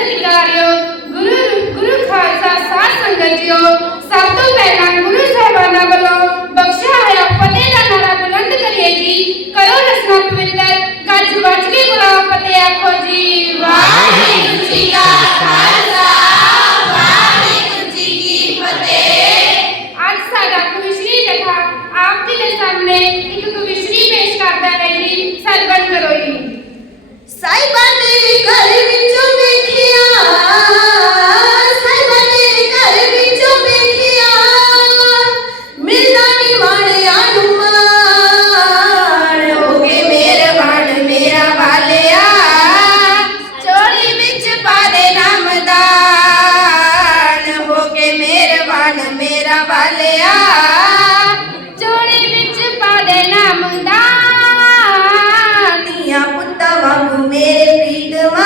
ਸਤਿਕਾਰਿਓ ਗੁਰੂ ਗੁਰੂ ਖਾਲਸਾ ਸਾਧ ਸੰਗਤ ਜੀਓ ਸਭ ਤੋਂ ਪਹਿਲਾਂ ਗੁਰੂ ਸਾਹਿਬਾਨਾਂ ਵੱਲੋਂ ਬਖਸ਼ਿਆ ਹੋਇਆ ਫਤਿਹ ਦਾ ਨਾਰਾ ਬੁਲੰਦ ਕਰੀਏ ਜੀ ਕਰੋ ਰਸਨਾ ਪਵਿੱਤਰ ਗੱਜ ਵੱਜ ਕੇ ਬੁਲਾਓ ਫਤਿਹ ਆਖੋ ਜੀ ਵਾਹਿਗੁਰੂ ਜੀ ਕਾ ਖਾਲਸਾ ਵਾਹਿਗੁਰੂ ਜੀ ਕੀ ਫਤਿਹ ਅੱਜ ਸਾਡਾ ਕਵਿਸ਼ਰੀ ਜਥਾ ਆਪ ਜੀ ਦੇ ਸਾਹਮਣੇ ਇੱਕ ਕਵਿਸ਼ਰੀ ਪੇਸ਼ ਕਰਦਾ ਹੈ ਜੀ ਸਰਵਣ ਕਰੋ ਜੀ ਸਾਈਬਾਂ ਦੇ ਘਰ ਲਿਆ ਵਾਲਿਆ। ਚੋਲੀ ਵਿੱਚ ਪਾ ਦੇ ਨਾਮਦਾਨ ਧੀਆਂ ਪੁੱਤਾਂ ਵਾਂਗੂ ਮੇਰੇ ਪ੍ਰੀਤਮਾ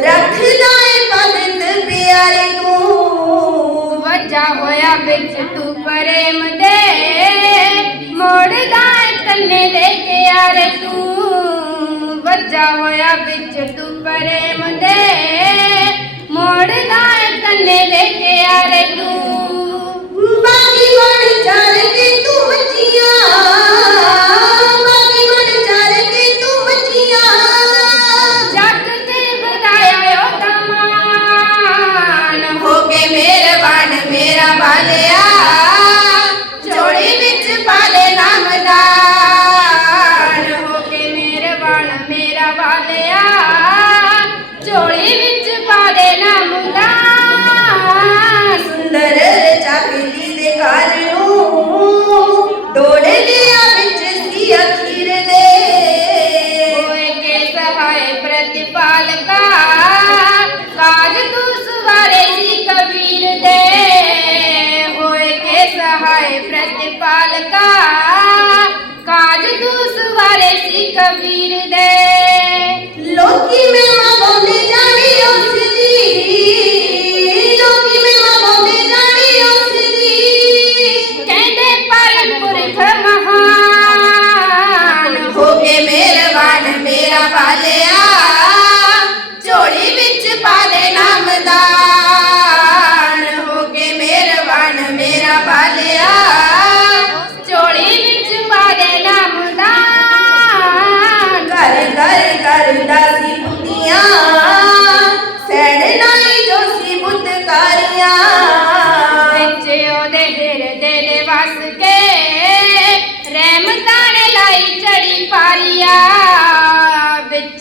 ਰੱਖਦਾ ਏ ਪਦਤ ਪਿਆਰੇ ਤੂੰ। ਵੱਜਾ ਹੋਇਆ ਵਿੱਚ ਤੂੰ ਪ੍ਰੇਮ ਦੇ। ਮੋੜਦਾ ਏ ਤੰਨੇ ਦੇ ਕੇ ਯਾਰੇ ਤੂੰ। ਵੱਜਾ ਹੋਇਆ ਵਿੱਚ ਤੂੰ ਪ੍ਰੇਮ ਦੇ। ਮੇਰਾ ਵਾਲਿਆ ਝੋਲੀ ਵਿੱਚ ਪਾ ਦੇ। ਨਾਮਦਾਨ ਹੋ ਕੇ ਮਿਹਰਬਾਨ ਮੇਰਾ ਵਾਲਿਆ ਝੋਲੀ ਵਿੱਚ ਪਾ ਦੇ। ਨਾਮਦਾਨ ਸੁੰਦਰ ਚਾਕਲੀ ਦੇ ਘਰ ਨੂੰ ਡੋਲੇ ਲਿਆ ਵਿੱਚ ਸੀ ਅਖੀਰ ਦੇ। ਹੋਏ ਕੇ ਸਹਾਇ ਪ੍ਰਤਿਪਾਲਕਾ ਸਹਾਇ ਪ੍ਰਤਿਪਾਲਕਾ ਕਾਜ ਤੂੰ ਸਵਾਰੇ ਸੀ ਕਬੀਰ ਦੇ। ਲੋਕੀ ਮੇਵਾ ਬੋਲੇ ਜਾਣੀ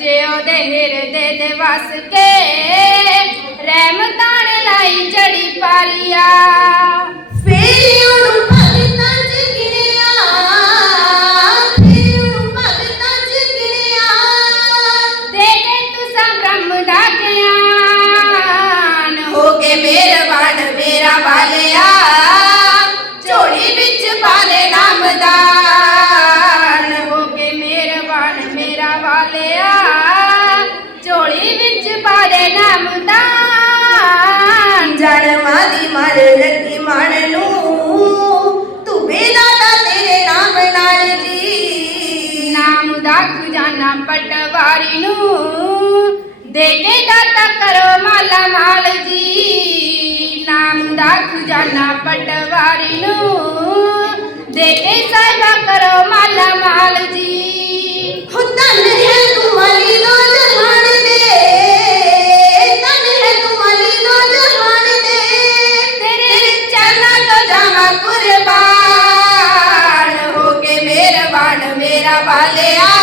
ਵਿੱਚ ਉਹਦੇ ਹਿਰਦੇ ਦੇ ਵਸ ਕੇ ਰਹਿਮਤਾਂ ਨੇ ਲਾਈ ਚੜੀ ਪਾਰੀਆ ਫੇਰ ਉਹਨੂੰ ਭਗਤਾਂ ਚ ਗਿਣਿਆ ਫੇਰ ਉਹਨੂੰ ਭਗਤਾਂ ਚ ਗਿਣਿਆ। ਦੇ ਕੇ ਤੁਸਾਂ ਬ੍ਰਹਮ ਦਾ ਗਿਆਨ। ਹੋ ਕੇ ਮਿਹਰਬਾਨ ਮੇਰਾ ਵਾਲਿਆ ਝੋਲੀ ਵਿੱਚ ਪਾ ਦੇ। ਦੀ ਮਰ ਲੱਗੀ ਮਨ ਨੂੰ। ਤੂੰ ਬੇਦਾਤਾ ਤੇਰੇ ਨਾਮ ਨਾਲ ਜੀ। ਨਾਮ ਦਾ ਖਜ਼ਾਨਾ ਪਟਵਾਰੀ ਨੂੰ ਦੇ ਕੇ ਦਾਤਾ ਕਰੋ ਮਾਲਾ ਮਾਲ ਜੀ। ਨਾਮ ਦਾ ਖਜ਼ਾਨਾ ਪਟਵਾਰੀ ਨੂੰ ਦੇ ਕੇ ਸਾਹਿਬਾ ਕਰੋ ਮਾਲਾ ਮਾਲ ਜੀ। Aleluia.